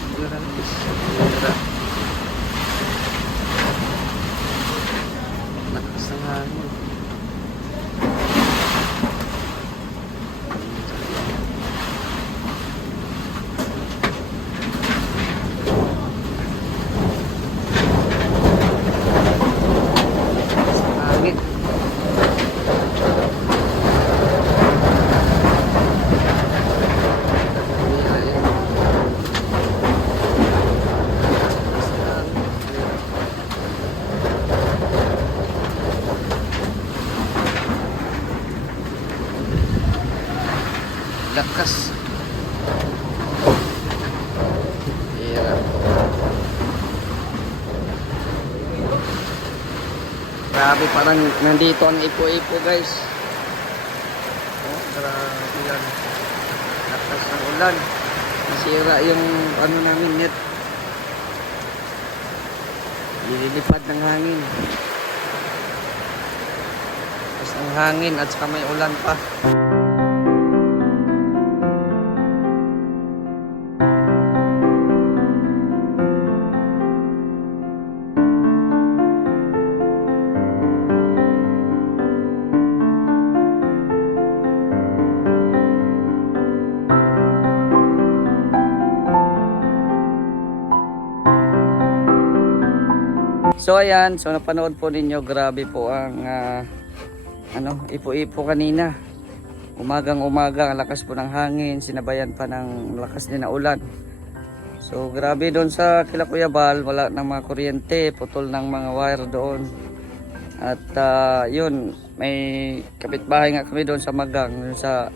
guys. Lakas ng hangin. Lakas. Hirap. Grabe, parang nandito ang ipo-ipo guys. Oh, grabe yan. Lakas ng ulan. Nasira yung ano namin net. Nililipad ng hangin. Lakas ng hangin at saka may ulan pa. So ayan, so napanood po ninyo, grabe po ang ipo-ipo kanina. Umagang umaga, ang lakas po ng hangin, sinabayan pa ng lakas din na ulan. So grabe doon sa kila Kuya Bal, wala ng mga kuryente, putol ng mga wire doon. At yun, may kapitbahay nga kami doon sa Magang, doon sa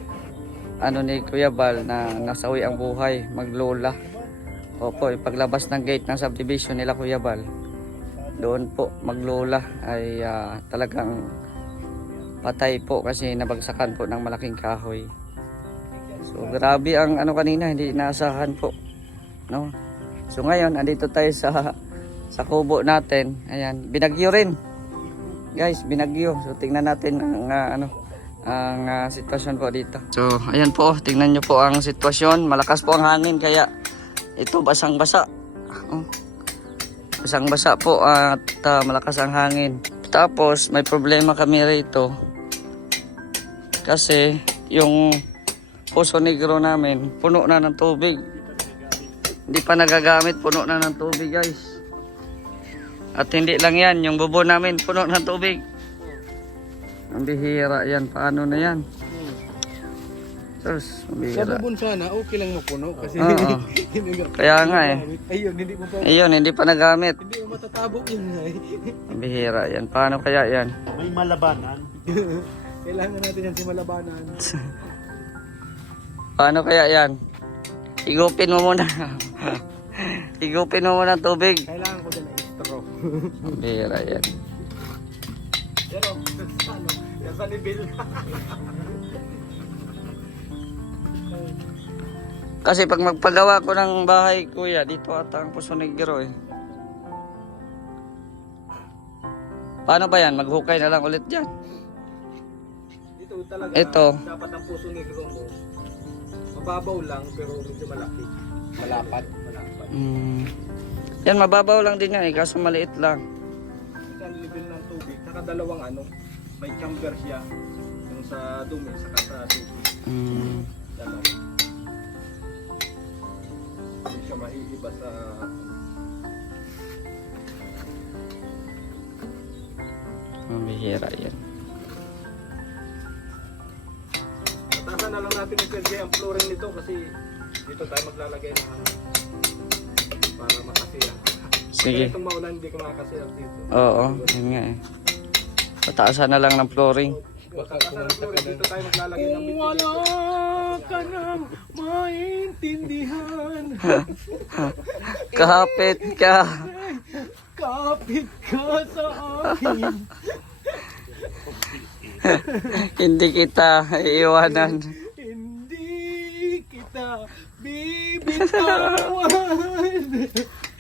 ni Kuya Bal na nasawi ang buhay, maglola. Opo, paglabas ng gate ng subdivision nila Kuya Bal, doon po maglola ay talagang patay po kasi nabagsakan po ng malaking kahoy. So grabe ang kanina, hindi inaasahan po, no? So ngayon andito tayo sa kubo natin. Ayan, binagyo rin guys, binagyo. So tingnan natin ang sitwasyon po dito. So ayan po, tingnan nyo po ang sitwasyon. Malakas po ang hangin kaya ito basang-basa. Basang-basa po at malakas ang hangin. Tapos may problema kami rito kasi yung Poso Negro namin puno na ng tubig. Hindi pa nagagamit, puno na ng tubig guys. At hindi lang yan, yung bubo namin puno ng tubig. Ang bihira yan, paano na yan? Sus, sa bubon sana, okay lang mapuno kasi kaya nga eh. Ayun, hindi pa nagamit. Hindi mo matatabo yun eh. Ang bihira yan, paano kaya yan? May malabanan. Kailangan natin yan si malabanan. Paano kaya yan? Higupin mo muna. Higupin mo muna ang tubig. Kailangan ko din na straw. Ang bihira yan. Pero, ano, yan sa nibil. Kasi pag magpagawa ko ng bahay, kuya, dito ata ang Poso Negro eh. Paano ba yan? Maghukay na lang ulit dyan. Dito talaga, ito, dapat ang Poso Negro mo, mababaw lang pero medyo malaki. Malapad. Yan, mababaw lang din yan eh, kaso maliit lang. Ito ang level ng tubig. Nakadalawang may chamber siya. Yung sa dumi, saka sa tubig. Dalawa. Hindi siya maiiba sa... Ang bihira yan. Tatasan na lang natin ng Sergey ang flooring nito kasi dito tayo maglalagay ng para makasiya. Sige. Kaya itong maulan hindi ko makakasiya dito. Oo, yun nga eh. Pataasan na lang ng flooring. Tatasan ng flooring, dito tayo maglalagay ng bitbit. Wala ka nang maintindihan. Kapit ka. Kapit ka sa akin. Hindi kita iiwanan. Hindi kita bibitawan.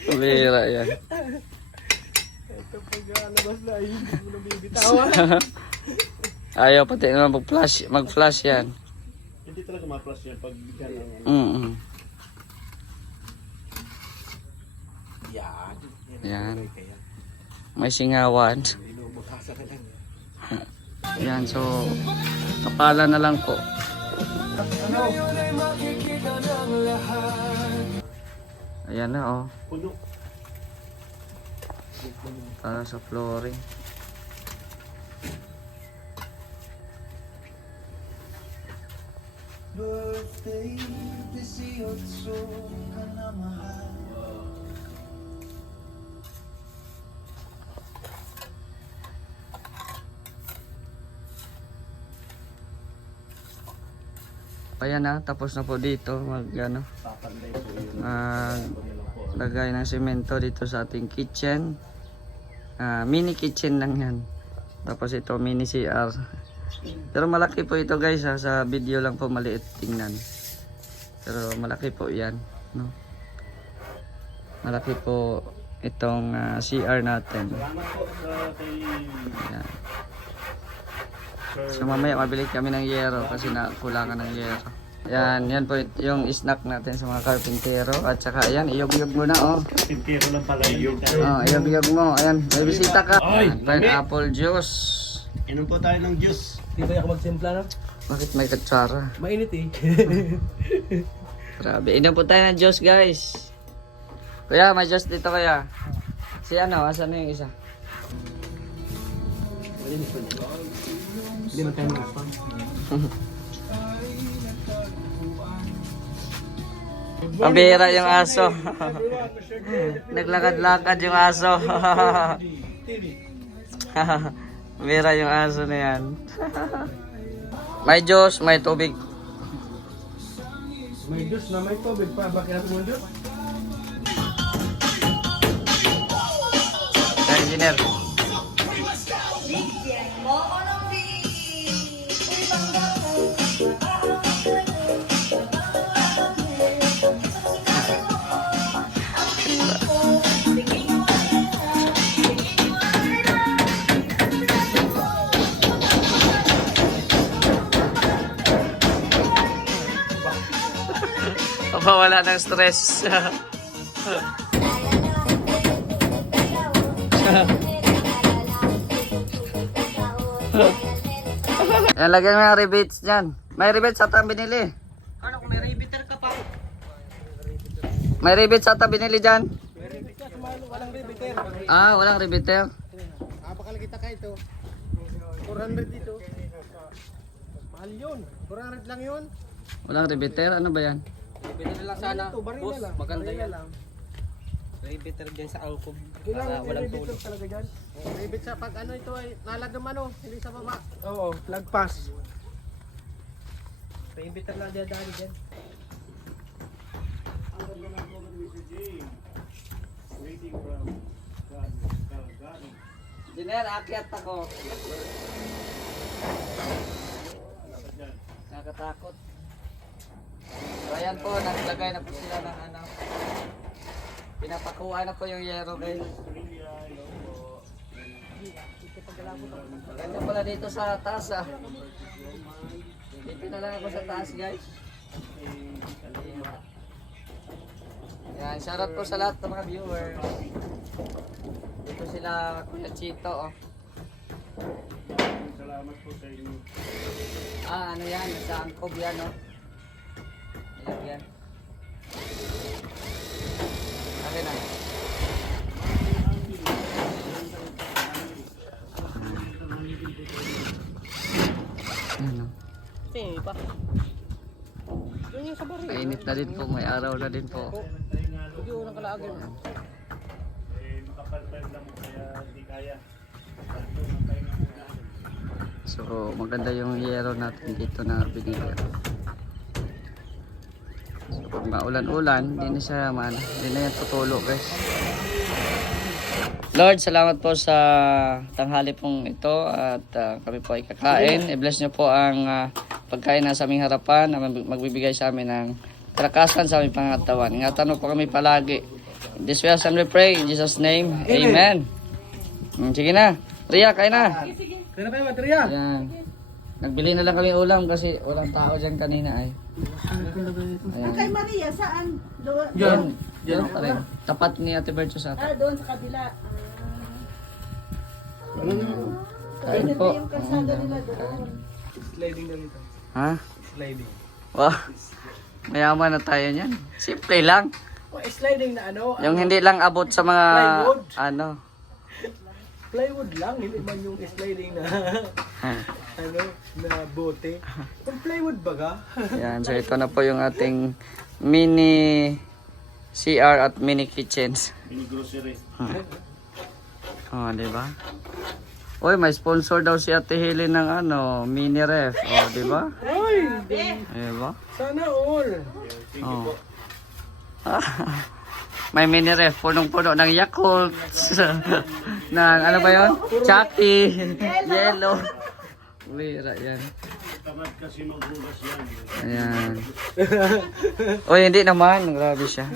Bihira yan. Ito pag-alabas na hindi mo na bibitawan. Ayaw pati naman mag-flash yan. Hindi talaga ma-plus yan pag Yan. Yan. May singawan. Yan, so kapala na lang po. Ayan na oh. Puno. Para sa flooring. Birthday, 18 ka na mahal. Ayan na, tapos na po dito mag ano, lagay ng semento dito sa ating kitchen. Mini kitchen lang yan. Tapos ito mini CR. Pero malaki po ito guys ha. Sa video lang po maliit tingnan. Pero malaki po yan, no? Malaki po itong CR natin. Ayan. So mamaya mabili kami ng yero kasi nakulangan ng yero. Yan, yan po yung snack natin sa mga karpintero. At saka ayan, iyog-iyog mo na oh. Pintero lang pala yun. Oh, iyog-iyog mo. Ayan, may bisita ka. Ay, Pineapple juice. Inom po tayo ng juice. Di ba ako magsimpla na? Bakit may katsara? Mainit eh. Grabe, inom po tayo ng juice guys. Kuya, may juice dito kaya. Si ano, asan na yung isa? Hindi man tayo mag-aspan. Pambihira yung aso. Naglakad-lakad yung aso. Pambihira yung aso na yan. May juice, may tubig. May juice na may tubig pa. Bakit natin mo juice? Engineer. Mawala ng stress. Yan, lagyan mo yung rivets dyan. May rivets ata binili. Ano kung may repeater ka pa? May rivets ata binili dyan. May repeater ka, walang repeater. Walang riveter. Bakal kita ka ito. 400 dito. Mahal yun. 400 lang yun. Walang riveter. Ano ba yan? Repeater lang sana. Boss, maganda yan. Repeater dyan sa angkob. Kailangan walang tulog talaga dyan. Repeater sa pag ano ito ay nalagam ano, hindi sa baba. Oo, lagpas. Repeater lang dyan dahil dyan. Engineer, akyat ako. Nakatakot. So ayan po, naglagay na po sila ng ano. Pinapakuha na po yung yero guys. Maganda pala dito sa taas ah. Dito na lang ako sa taas guys. Yan, shoutout po sa lahat ng mga viewers. Dito sila Kuya Chito oh. Salamat po sa inyo. Ano yan, sa angkob yan oh. Ilagyan. Okay na. Ano? Tingin pa. Yun yung sa baril. Mainit na din po, may araw na din po. Hindi ko nang kalaagin. Makapal-pal lang kaya hindi kaya. So maganda yung yero natin dito na binili. So pag maulan-ulan, hindi na siya hindi na yan tutulo guys. Lord, salamat po sa tanghali pong ito at kami po ay kakain. I-bless nyo po ang pagkain na sa aming harapan na magbibigay sa amin ng kalakasan sa aming pangatawan. Ingatan mo po kami palagi. In this way, as we pray, in Jesus' name, Amen. Sige na. Ria, kain na. Kaya na kayo, material. Ayan. Nagbili na lang kami ulam kasi walang tao dyan kanina ay. Kay Maria, saan? Doon. Diyan pa rin. Tapat ni Ate Berto sa atin. Doon sa kabila. Kain po. Yung kalsada nila doon. Sliding na dito. Ha? Sliding. Wow. Mayaman na tayo niyan. Simple lang. Oh, sliding na ano? Yung hindi lang abot sa mga Plywood. ano. Plywood lang, hindi man yung sliding na ano, na bote. Yung plywood baga. Yan, so ito na po yung ating mini CR at mini kitchens. Mini grocery. Oh, di ba? Uy, may sponsor daw si Ate Helen ng ano, mini ref. Oh, di ba? Ay, Di ba? sana all. Oh. May mini ref, punong-puno ng Yakult. ng ano ba yun? Chucky. Yellow. Lira yan. Tamad kasi maghugas yan. Ayan. Uy, hindi naman. Grabe siya.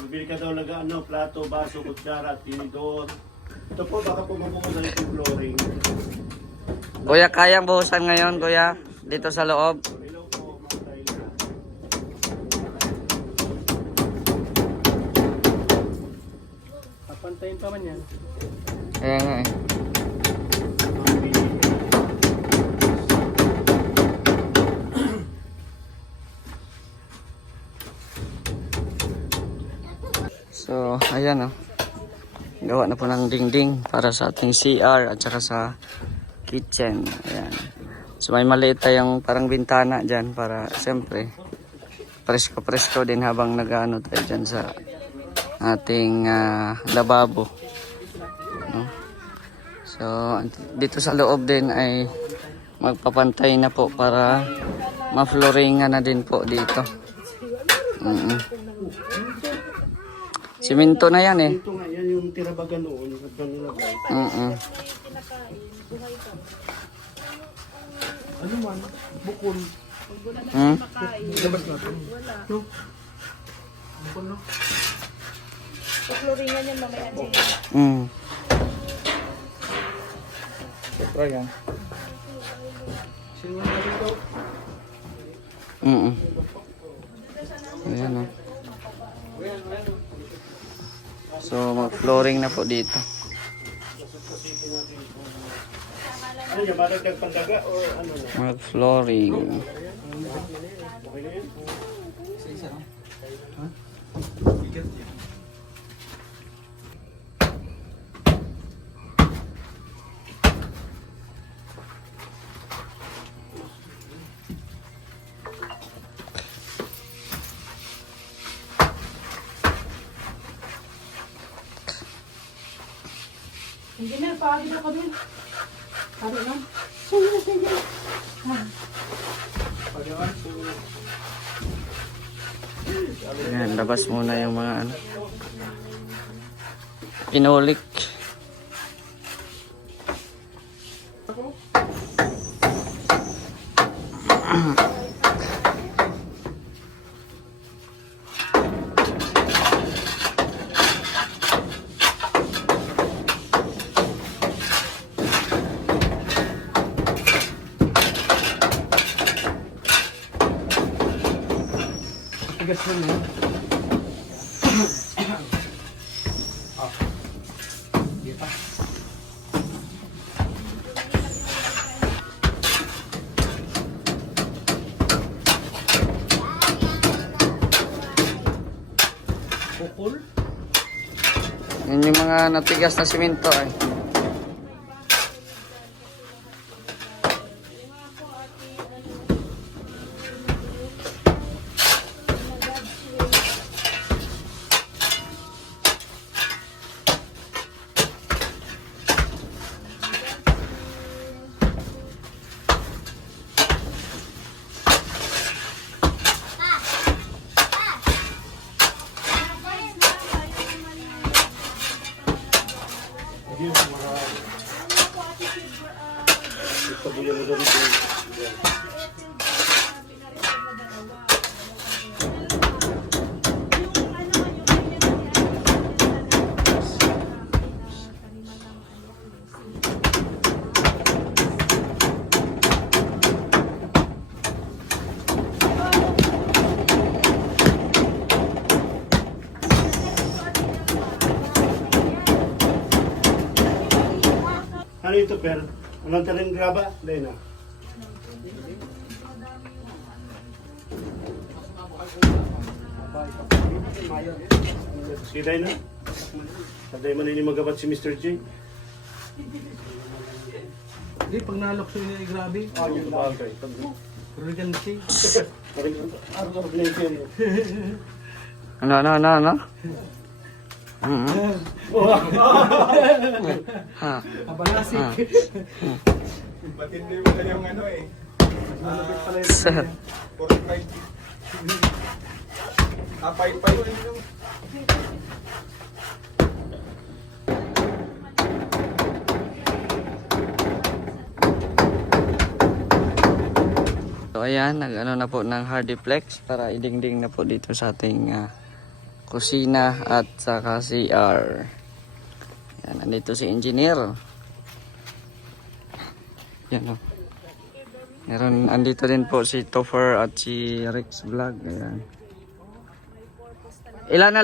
Bibili ka daw laga ano, plato, baso, kutsara, tinidor. Ito po, baka po mabukasan yung flooring. Kuya, kayang buhusan ngayon, kuya? Dito sa loob. Hello po, mga tayo. Papantayin pa man yan. Ayan nga eh. So, ayan oh. Gawa na po ng dingding para sa ating CR at saka sa kitchen. Ayan. So, may maliit tayong parang bintana dyan para siyempre presko-presko din habang nag-ano tayo dyan sa ating lababo. No? So, dito sa loob din ay magpapantay na po para ma-flooringan na din po dito. Simento na yan eh. Ito nga, yan yung tirabaga noon. At nilagay. Ano man? Bukol. Hmm? Labas natin. Bukol no? Pagluringan yan mamaya din. Mm. Try yan. Sino na dito? Ayan o. So, mag-flooring na po dito. Ano yung maragdag pandaga o ano na? Mag-flooring. Okay na yun? Hindi na, pagod na kami. Ano na? Ayan, labas muna yung mga ano. Pinulik. Tigas na yan. Bukol? Yun yung mga natigas na simento eh. ito, pero anong tarin graba? Dahil na. Siday na. Saday man ini magabat si Mr. J. Hindi, pag nalokso niya, grabe. Yun bagay. Regency. Ano? Ha. Kabalasik. Matindi mo yung ano eh. Sir. 45. Pay-pay. So ayan, nag-ano na po ng hardiplex para idingding na po dito sa ating kusina at saka CR. Yan, nandito si engineer. Yan o. Meron, andito din po si Topher at si Rex Vlog. Ayan. Ilan na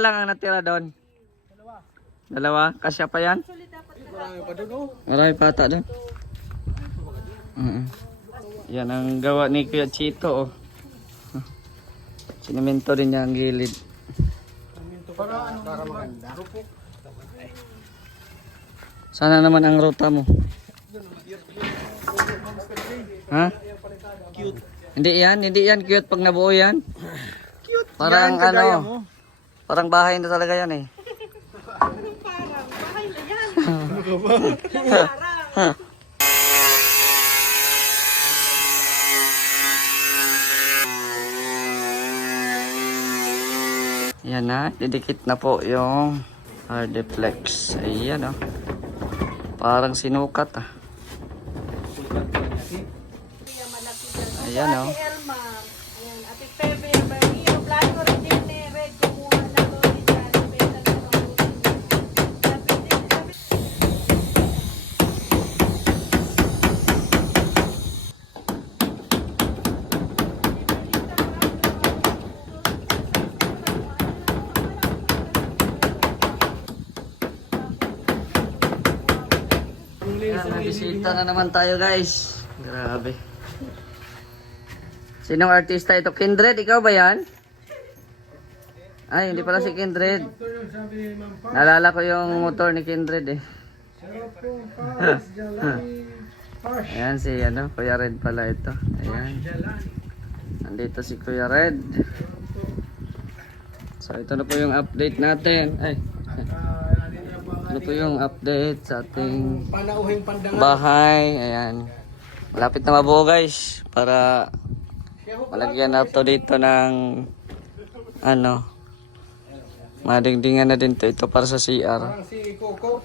lang ang natira doon? Dalawa? Kasya pa yan? Marami pa ata doon. Yan ang gawa ni Kuya Chito. Oh. Sinemento rin niya ang gilid. Para maganda. Sana naman ang ruta mo. Ha? Cute. Hindi yan cute pag nabuo yan. Cute. Parang Yan, kagaya ano, mo. parang bahay na talaga yan eh. Yan na, didikit na po yung hardiplex. Ayan oh. Parang sinukat ah. Ayan oh. Elma. Ayan, Ate Pepe, Barrio, Blanco, Regine, Red, kumuha na to. Benta na to. Ayan, nabisita na naman tayo guys. Grabe. Sinong artista ito? Kindred, ikaw ba yan? Ay, hindi pala si Kindred. Naalala ko yung motor ni Kindred eh. Ayan si ano, Kuya Red pala ito. Ayan. Nandito si Kuya Red. So ito na po yung update natin. Ay. Ito po yung update sa ating Panauhing pandangan. bahay. Ayan. Malapit na mabuo guys. Para malagyan na to dito ng ano. Madingdingan na din to. Ito para sa CR. Parang si Coco.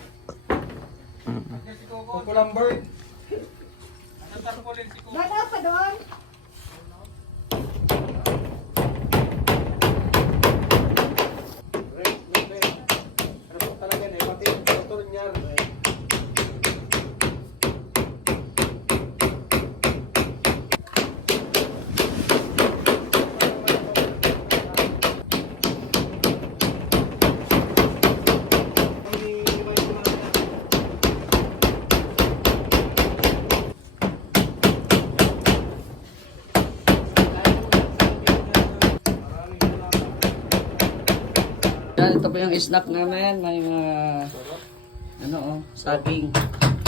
Si Coco Lambert. Dada pa doon. Ano po talaga eh, pati yung motor niya. Yan, ito po yung snack namin. May mga ano oh, saging,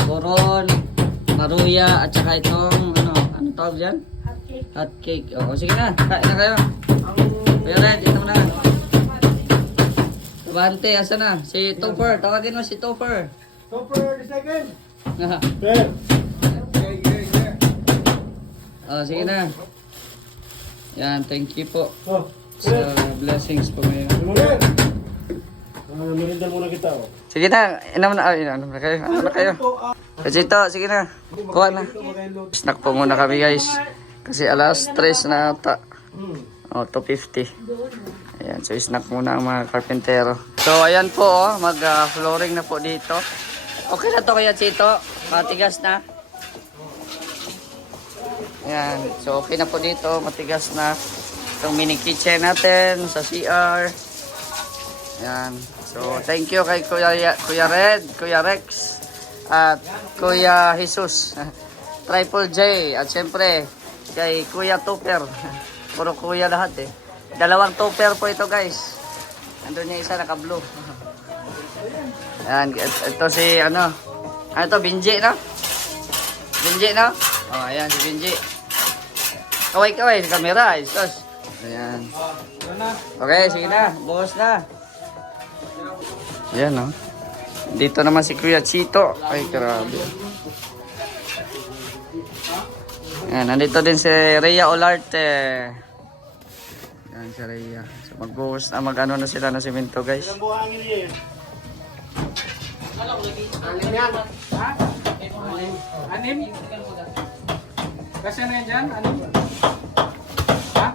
koron, maruya at saka itong ano tawag dyan? Hot cake. Oo, sige na, kain na kayo. Kuya Red, ito na. Bante, asa na? Si Topher, tawagin mo si Topher. Topper, the second. Sir, Oh, sige na. Yan, thank you po oh, sa blessings po ngayon. sir. Merienda muna kita, oh. Sige na, inom na kayo. Ano na kayo? Kachito, sige na. Kuha na. Snack po muna kami guys. Kasi alas 3 na ata. O, 2:50. Ayan, so snack muna ang mga karpentero. So, ayan po, oh, mag-flooring na po dito. Okay na to kaya, Chito? Matigas na. Ayan, so okay na po dito. Matigas na. Itong mini kitchen natin sa CR. Ayan. So, thank you kay Kuya Red, Kuya Rex. at Kuya Jesus. Triple J at syempre kay Kuya Tupper. Puro kuya lahat eh. Dalawang Tupper po ito guys. Andun yung isa naka-blue. Yan, ito si ano ito, Binji no? Binji no? Oh, ayan si Binji. Kaway-kaway sa camera, isos. Ayan. Okay, sige na, buhos na. Ayan no. Dito naman si Kuya Chito. Ay, grabe. Ayan, nandito din si Rhea Olarte. Ayan si Rhea. So magbuhos na, mag-ano na sila ng simento guys. Ilang buhangin niya eh. Anim yan. Ha? Anim? Kasi na yan dyan? Anim? Ha?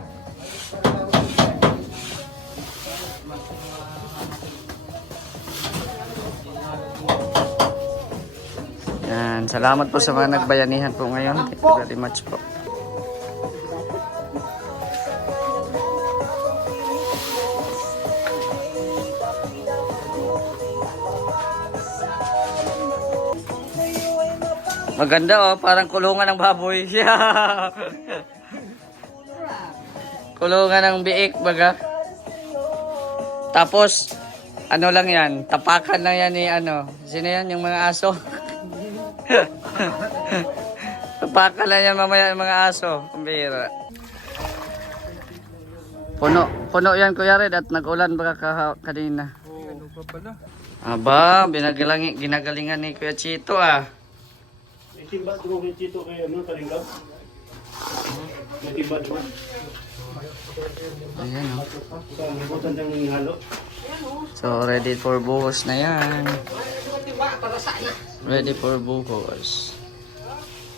Yan, salamat po sa mga nagbayanihan po ngayon. Thank you very much po. Maganda oh, parang kulungan ng baboy. Kulungan ng biik baga. Tapos ano lang yan, tapakan lang yan ni ano. Sino yan, yung mga aso? Tapakan lang yan mamaya ng mga aso. Kumbira. Puno yan Kuya Red at nag-ulan baka kanina. Ano pa pala? Aba, ginagalingan ni Kuya Chito ah. Itimba ko kay Chito kay ano, Kalingap. Itimba naman. Ayan oh. Sa libutan ng halo. So ready for buhos na yan. Ready for buhos.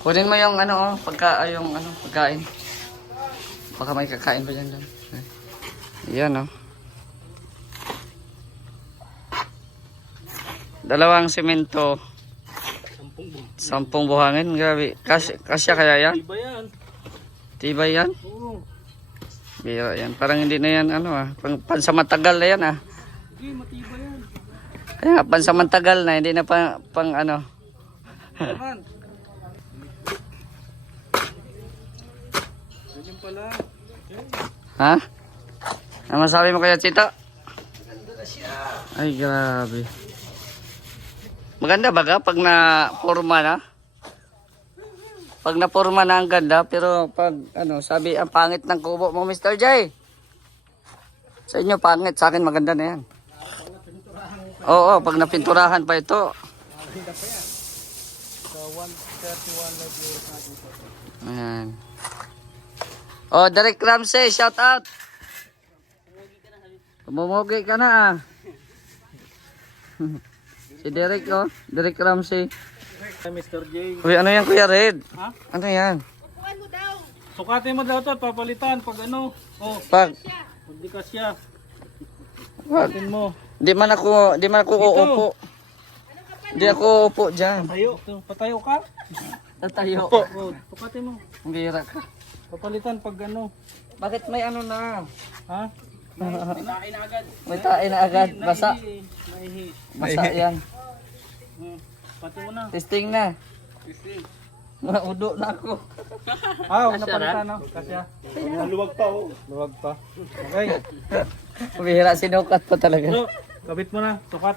Kunin mo yung ano oh, pagkain. Baka may kakain pa dyan doon. Ayan oh. Dalawang semento. 10 buhangin, grabe. Kasya kaya yan? Iba yan. Tibay yan? Oo. Bira yan. Parang hindi na yan ano ah. Pansamatagal na yan ah. Hindi, matiba yan. Kaya nga, pansamatagal na. Hindi na pang ano. Naman. Ganyan pala. Ha? Ano masabi mo kaya Chito? Ay grabe. Maganda baga pag na-forma na? Pag na-forma na ang ganda, pero pag ano, sabi ang pangit ng kubo mo Mr. J. Sa inyo pangit, sa akin maganda na yan. Oo, pag napinturahan pa ito. Ayan. Oh, Derek Ramsey, shout out. Bumugi ka na ah. Si Derek oh, Derek Ramsey. Mr. J. Uy, ano yan Kuya Red? Ha? Ano yan? Upuan mo daw. Sukatin mo daw to, papalitan pag ano. Oh, Pag, hindi ka siya. wag. Sukatin mo. Di man ako uupo. Di ako uupo dyan. Patayo. Patayo ka? Tatayo. Oh, sukatin mo. Ang bira ka. Papalitan pag ano. Bakit may ano na? Ha? May na agad. May tae na agad. Basa. Maihi. Basa yan. Pati mo na. Testing na. Naudo na ako. Ah, ano palitan no? Kasya. Luwag pa oh. Luwag pa. Okay. Bihira, sinukat pa talaga. So, kabit mo na. Sukat.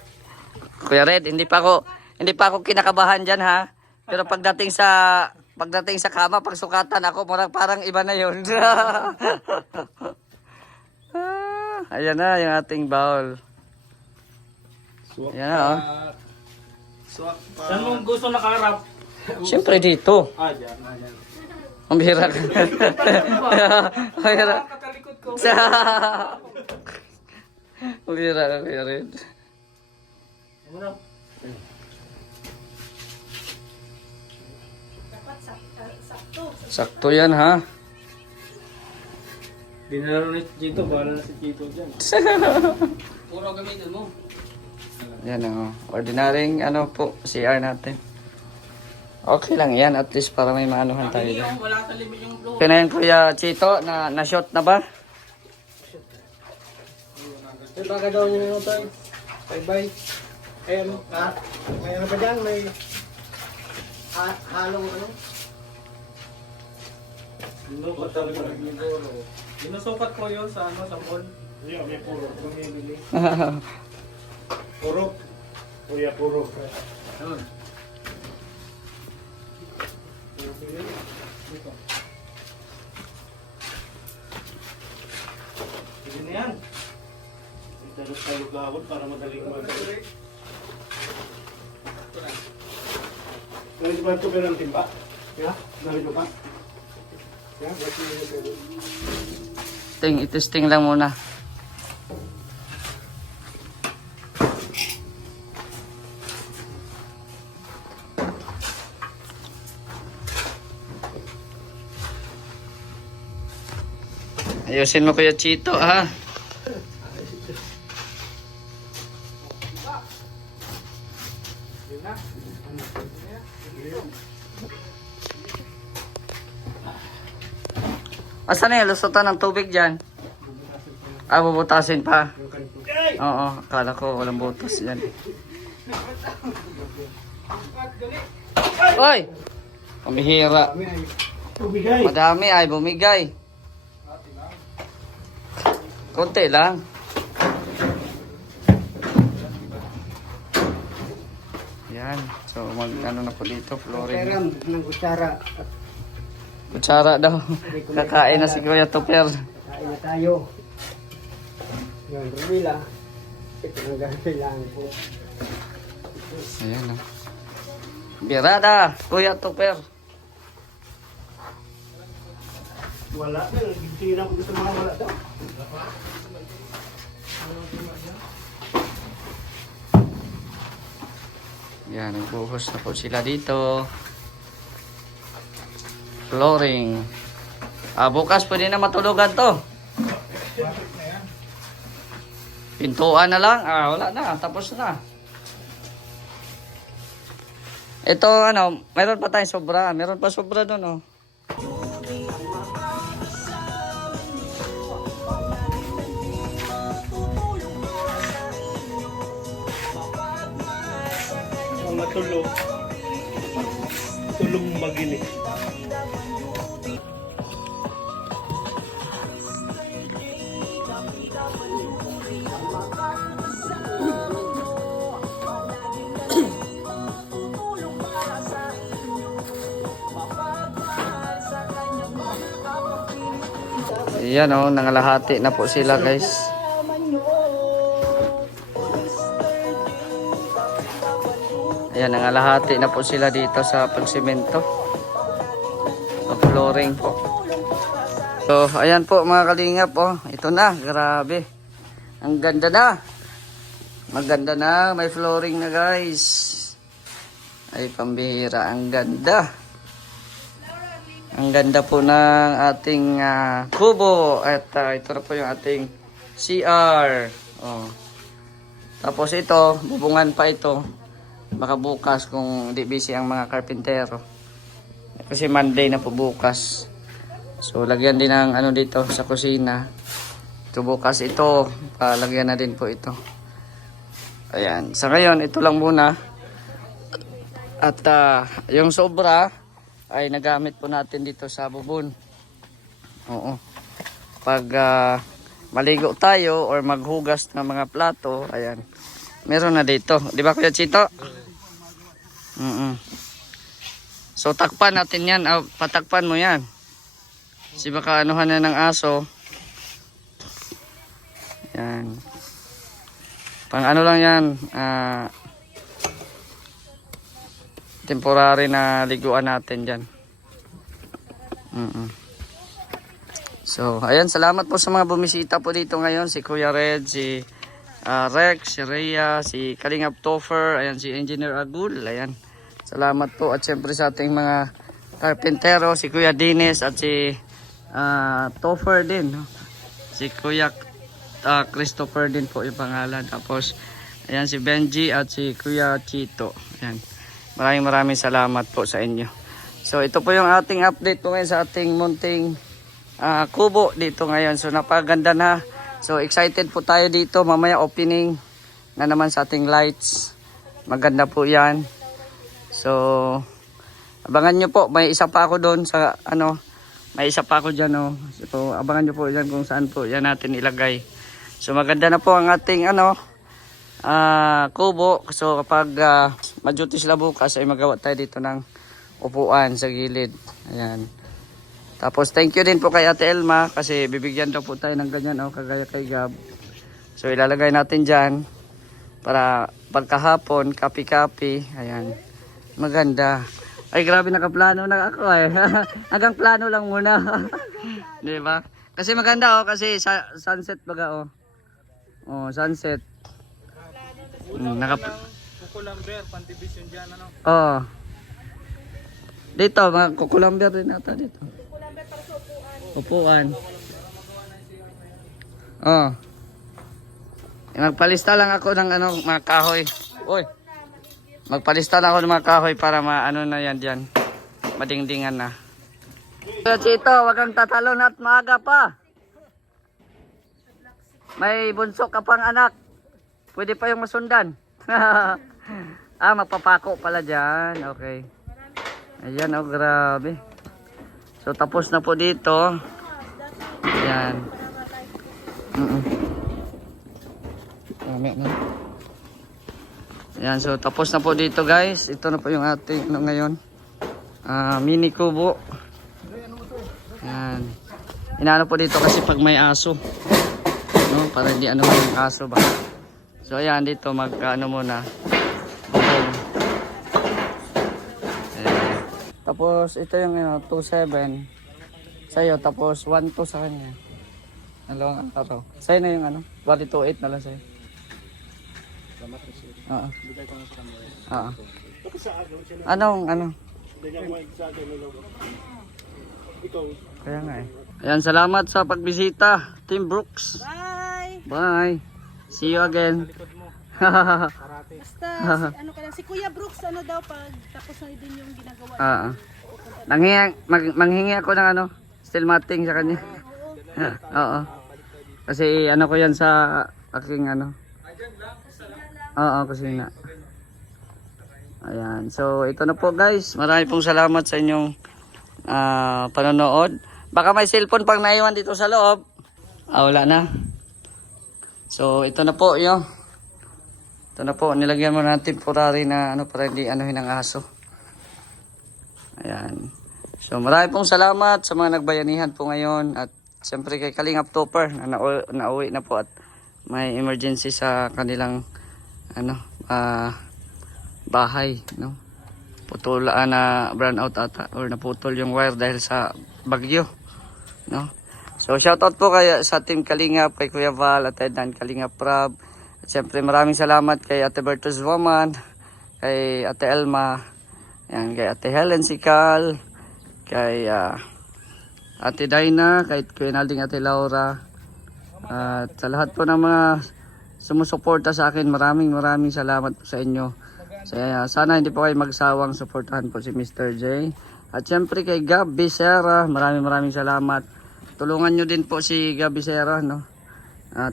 Kuya Red, hindi pa ako kinakabahan dyan ha. Pero pagdating sa kama, pag sukatan ako, parang iba na yun. Ayan na yung ating bowl. Ayan na oh. Saan mo gusto nakaharap? Siyempre dito. Ah, dyan. Ang bihira ka. Ang bihira. Katalikod ko. Ang bihira ka, Kuya Red. Ano? Sakto yan ha. Dinaro ni Chito, bahala na si Chito dyan. Puro gamitin mo. Yan o. Ordinaryong ano po, CR natin. Okay lang yan. At least para may maanuhan tayo dyan. Wala sa limit yung flow. Okay na yan Kuya Chito. Na-shot na ba? May baga daw nyo tayo. Bye-bye. Eh, ano? Ha? May ano pa dyan? May halong ano? Sinusukat ko yun sa ano, sa mall. Yeah, may puro. Bumibili. Puro. Kuya, puro. Ano? Sige na yan. Italot tayo gawon para madaling madali. Nalito ba ito pero ang timba? Yeah? Nalito ba? Yeah, ba't yung nalito? Itesting lang muna. Ayusin mo Kuya Chito ha. Asan na yung lusutan ng tubig dyan? Ah, bubutasin pa. Oo, akala ko walang butas dyan. Oy! Pamihira. Bumigay! Madami ay bumigay. Konti lang. Yan. So mag ano na po dito, flooring. Ng kutsara. Kutsara daw. Kakain na si Kuya Tupper. Kain na tayo. Yan, Rubila. Ito ang kailangan po. Ayan na. Birada, Kuya Tupper. Wala na. Tingnan ko dito mga wala daw. Yan, nagbuhos na po sila dito. Flooring. Bukas pwede na matulugan to. Pintuan na lang. Wala na. Tapos na. Ito ano, meron pa tayong sobra. Meron pa sobra doon oh. Mga tulong. Tulong maginig. Ayan oh, nangalahati na po sila guys. Ayan, nangalahati na po sila dito sa pagsimento. Sa flooring po. So, ayan po mga kalingap oh. Ito na, grabe. Ang ganda na. Maganda na, may flooring na guys. Ay, pambihira, ang ganda. Ang ganda po ng ating kubo. At ito na po yung ating CR. Oh. Tapos ito, bubungan pa ito. Baka bukas kung hindi busy ang mga karpintero. Kasi Monday na po bukas. So lagyan din ng ano dito sa kusina. Ito bukas ito. Lagyan na din po ito. Ayan. Sa ngayon, ito lang muna. At yung sobra ay nagamit po natin dito sa bubon. Oo. Pag maligo tayo or maghugas ng mga plato, ayan. Meron na dito. Di ba Kuya Chito? So takpan natin yan. Patakpan mo yan. Kasi baka anuhan na ng aso. Yan. Pang ano lang yan. Temporary na liguan natin dyan. So, ayan, salamat po sa mga bumisita po dito ngayon. Si Kuya Red, si Rex, si Rhea, si Kalingap Topher, ayan, si Engineer Agul, ayan. Salamat po at syempre sa ating mga karpentero, si Kuya Dines at si Topher din. No? Si Kuya Christopher din po yung pangalan. Tapos, ayan, si Benji at si Kuya Chito. Ayan. Maraming salamat po sa inyo. So ito po yung ating update po ngayon sa ating munting kubo dito ngayon. So napaganda na. So excited po tayo dito. Mamaya opening na naman sa ating lights. Maganda po yan. So Abangan nyo po, may isa pa ako doon sa ano, may isa pa ako dyan. Oh. So abangan nyo po dyan kung saan po yan natin ilagay. So maganda na po ang ating ano, kubo. So kapag maduty sila bukas ay magawa tayo dito ng upuan sa gilid. Ayan. Tapos thank you din po kay Ate Elma kasi bibigyan daw po tayo ng ganyan, oh, kagaya kay Gab. So ilalagay natin dyan para pagkahapon, kapi-kapi. Ayan. Maganda. Ay grabe, nakaplano na ako eh. Hanggang plano lang muna. Di ba? Kasi maganda oh, kasi sunset baga oh. Oh, sunset. Kukulamber, pan-division dyan, ano? Oh. Dito, mga kukulamber din ata dito. Upuan. Oh. Magpalista lang ako ng ano, mga kahoy. Uy. Magpalista na ako ng mga kahoy para maano na yan dyan. Madingdingan na. Chito, wag kang tatalon at maaga pa. May bunso ka pang anak. Pwede pa yung masundan. Magpapako pala dyan. Okay. Ayan, oh, grabe. So, tapos na po dito. Ayan. Dami na. Ayan, so tapos na po dito guys. Ito na po yung ating ano ngayon. Mini kubo. Ayan. Inaano po dito kasi pag may aso. No, para hindi ano yung aso ba. So ayan, dito mag-ano muna. Ayan. Tapos ito yung 2.7 sa'yo. Tapos 1.2 sa kanya. Dalawang araw. Sa'yo na yung ano. Bali 2.8 na lang sa'yo. Oo. Oo. Anong ano? Kaya nga eh. Ayan, salamat sa pagbisita, Team Brooks. Bye! Bye. See you again. Basta, ano ka lang, si Kuya Brooks, ano daw, pag tapos na din yung ginagawa. Manghingi ako ng ano, steel matting sa kanya. Oo. Kasi ano ko yan sa aking ano. Oo, kusina. Ayan. So, ito na po guys. Marami pong salamat sa inyong panonood. Baka may cellphone pang naiwan dito sa loob. Wala na. So, ito na po yun. Ito na po. Nilagyan mo na temporary na ano para hindi anuhin ang aso. Ayan. So, marami pong salamat sa mga nagbayanihan po ngayon. At siyempre kay Kalingap Topper na nauwi na po at may emergency sa kanilang ano, bahay, no? Putulaan na brownout ata or naputol yung wire dahil sa bagyo, no? So shoutout po kay sa Team Kalingap, kay Kuya Val at Dan Kalingap Prab. At siyempre maraming salamat kay Ate Bertus Woman, kay Ate Elma, yan, kay Ate Helen Sikal, kay Ate Dina, kay Kuya Nalding, Ate Laura, at sa lahat po ng mga sumusuporta sa akin, maraming salamat po sa inyo. Sana hindi po kayo magsawang suportahan po si Mr. J. At syempre kay Gab Becerra, maraming salamat. Tulungan nyo din po si Gab Becerra, no?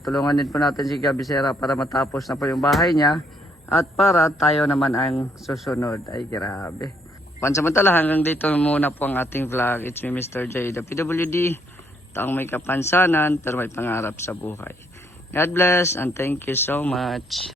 Tulungan din po natin si Gab Becerra para matapos na po yung bahay niya at para tayo naman ang susunod. Ay grabe. Pansamantala hanggang dito muna po ang ating vlog. It's me Mr. J, the PWD. Taong may kapansanan pero may pangarap sa buhay. God bless and thank you so much.